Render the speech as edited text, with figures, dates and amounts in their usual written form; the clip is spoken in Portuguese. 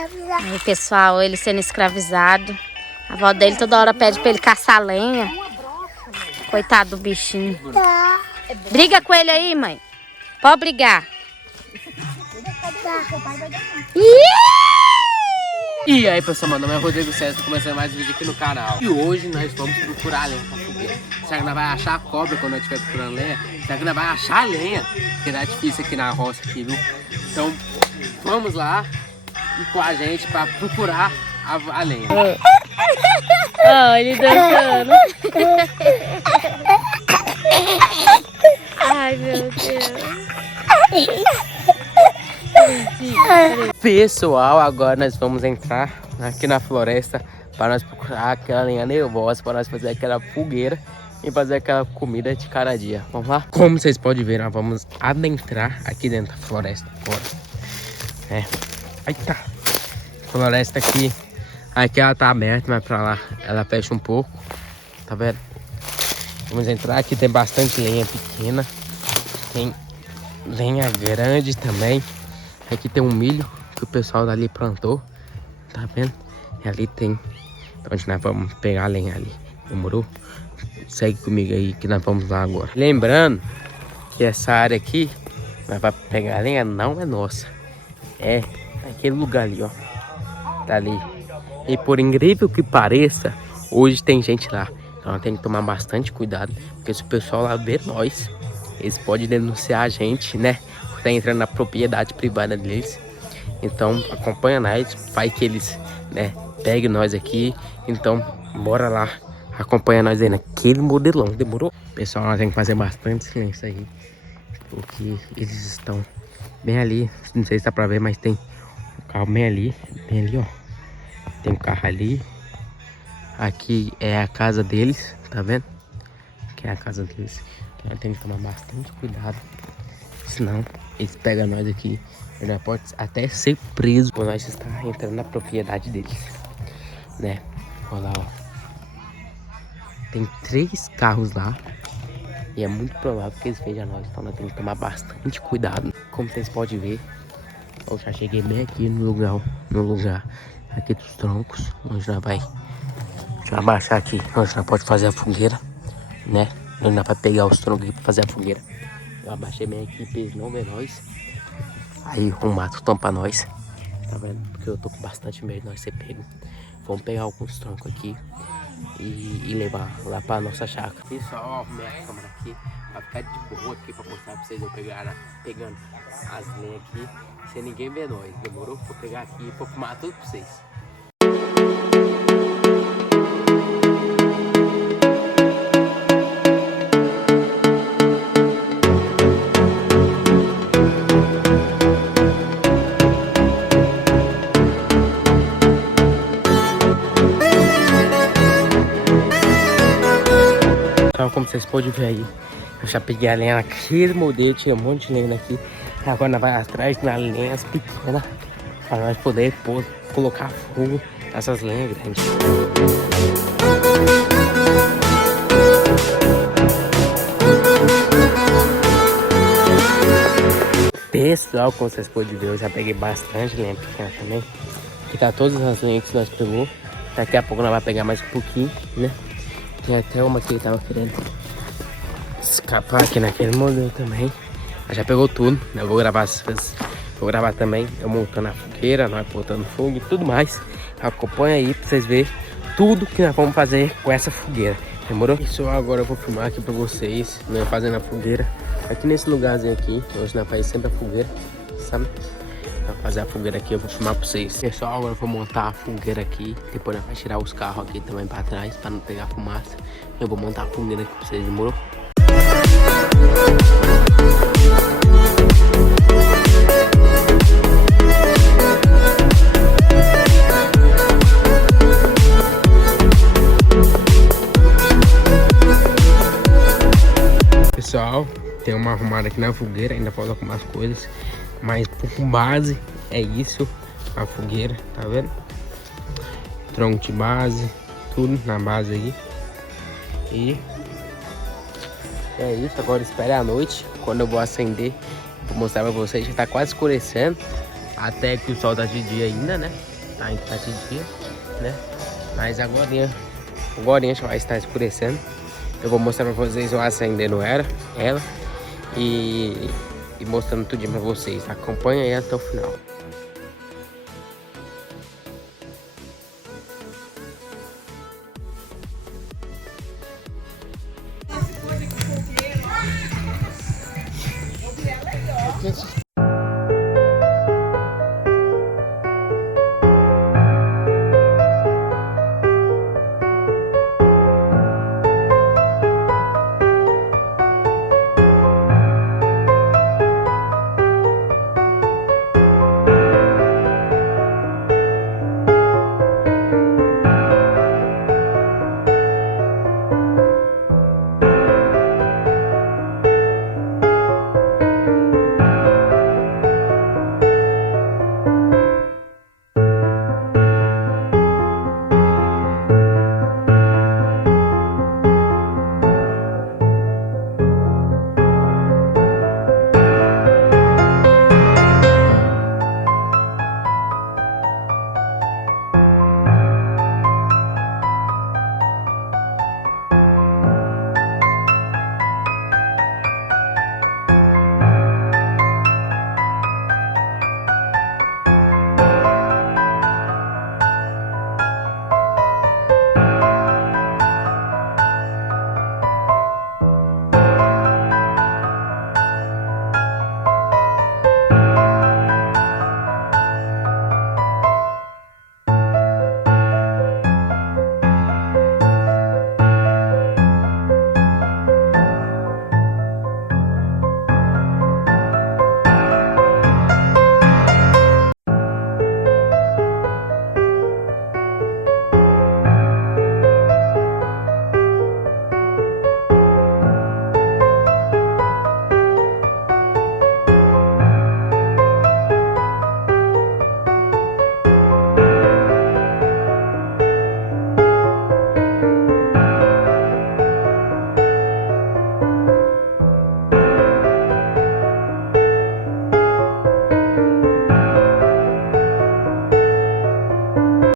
Aí, pessoal, ele sendo escravizado. A avó dele toda hora pede pra ele caçar lenha. Coitado do bichinho. Briga com ele aí, mãe. Pode brigar. E aí, pessoal, meu nome é Rodrigo César, começando mais um vídeo aqui no canal. E hoje nós vamos procurar lenha pra fogueira. Será que nós vamos achar a cobra quando nós estiver procurando lenha? Será que nós vamos achar a lenha? Porque tá difícil aqui na roça, aqui, viu? Então, vamos lá e com a gente pra procurar a lenha. Ó, ele dançando. Ai, meu Deus. Pessoal, agora nós vamos entrar aqui na floresta para nós procurar aquela lenha nervosa, para nós fazer aquela fogueira e fazer aquela comida de cada dia. Vamos lá? Como vocês podem ver, nós vamos adentrar aqui dentro da floresta. Bora. Eita. Floresta aqui. Aqui ela tá aberta, mas pra lá ela fecha um pouco. Tá vendo? Vamos entrar aqui, tem bastante lenha pequena. Tem lenha grande também. Aqui tem um milho que o pessoal dali plantou. Tá vendo? E ali tem. Então nós vamos pegar a lenha ali. Demorou? Segue comigo aí que nós vamos lá agora. Lembrando que essa área aqui, nós vamos pegar a lenha, não é nossa. É aquele lugar ali, ó. Tá ali. E por incrível que pareça, hoje tem gente lá. Então tem que tomar bastante cuidado. Porque se o pessoal lá ver nós, eles podem denunciar a gente, né? Por tá entrando na propriedade privada deles. Então acompanha nós, faz que eles, né, peguem nós aqui. Então bora lá, acompanha nós aí naquele modelão, demorou? Pessoal, nós temos que fazer bastante silêncio aí. Porque eles estão bem ali, não sei se dá pra ver, mas tem um carro bem ali, ó. Tem um carro ali. Aqui é a casa deles, tá vendo? Aqui é a casa deles. Então tem que tomar bastante cuidado. Senão eles pegam nós aqui. Ele pode até ser preso por nós estar entrando na propriedade deles, né? Olha lá, ó. Tem 3 carros lá. E é muito provável que eles vejam nós. Então nós temos que tomar bastante cuidado. Como vocês podem ver, eu já cheguei bem aqui no lugar aqui dos troncos. Onde nós vai. Deixa eu abaixar aqui. Onde nós pode fazer a fogueira, né? Onde nós vai pegar os troncos aqui pra fazer a fogueira. Eu abaixei bem aqui pra eles não ver nós. Aí o mato tampa nós. Tá vendo? Porque eu tô com bastante medo de nós ser pego. Vamos pegar alguns troncos aqui e levar lá pra nossa chácara. Pessoal, ó, arrumei a câmera aqui. Vai ficar de boa aqui pra mostrar pra vocês eu pegando as lenhas aqui. Sem ninguém ver nós. Demorou? Vou pegar aqui e vou filmar tudo pra vocês. Como vocês podem ver aí, eu já peguei a lenha naquele modelo, tinha um monte de lenha aqui. Agora nós vamos atrás nas lenhas pequenas para nós poder colocar fogo nessas lenhas grandes. Pessoal, como vocês podem ver, eu já peguei bastante lenha pequena também. Aqui tá todas as lenhas que nós pegou. Daqui a pouco nós vamos pegar mais um pouquinho, né? Tem até uma que ele tava querendo escapar aqui naquele modelo também. Mas já pegou tudo, né? Eu vou gravar também eu montando a fogueira, nós botando fogo e tudo mais. Acompanha aí pra vocês verem tudo que nós vamos fazer com essa fogueira. Demorou? Pessoal, agora eu vou filmar aqui pra vocês, né, fazendo a fogueira. Aqui nesse lugarzinho aqui, onde nós fazemos sempre a fogueira, sabe? Pra fazer a fogueira aqui eu vou filmar pra vocês. Pessoal, agora eu vou montar a fogueira aqui. Depois nós vamos tirar os carros aqui também pra trás, pra não pegar fumaça. Eu vou montar a fogueira aqui pra vocês, demorou? Pessoal, tem uma arrumada aqui na fogueira, ainda falta algumas coisas. Mas por base é isso, a fogueira, tá vendo? Tronco de base, tudo na base aí. E é isso, agora espere a noite, quando eu vou acender, vou mostrar pra vocês, já tá quase escurecendo. até que o sol tá de dia ainda, né? Tá de dia, né? Mas agora já vai estar escurecendo. Eu vou mostrar pra vocês eu acendendo ela e mostrando tudinho pra vocês. Acompanha aí até o final.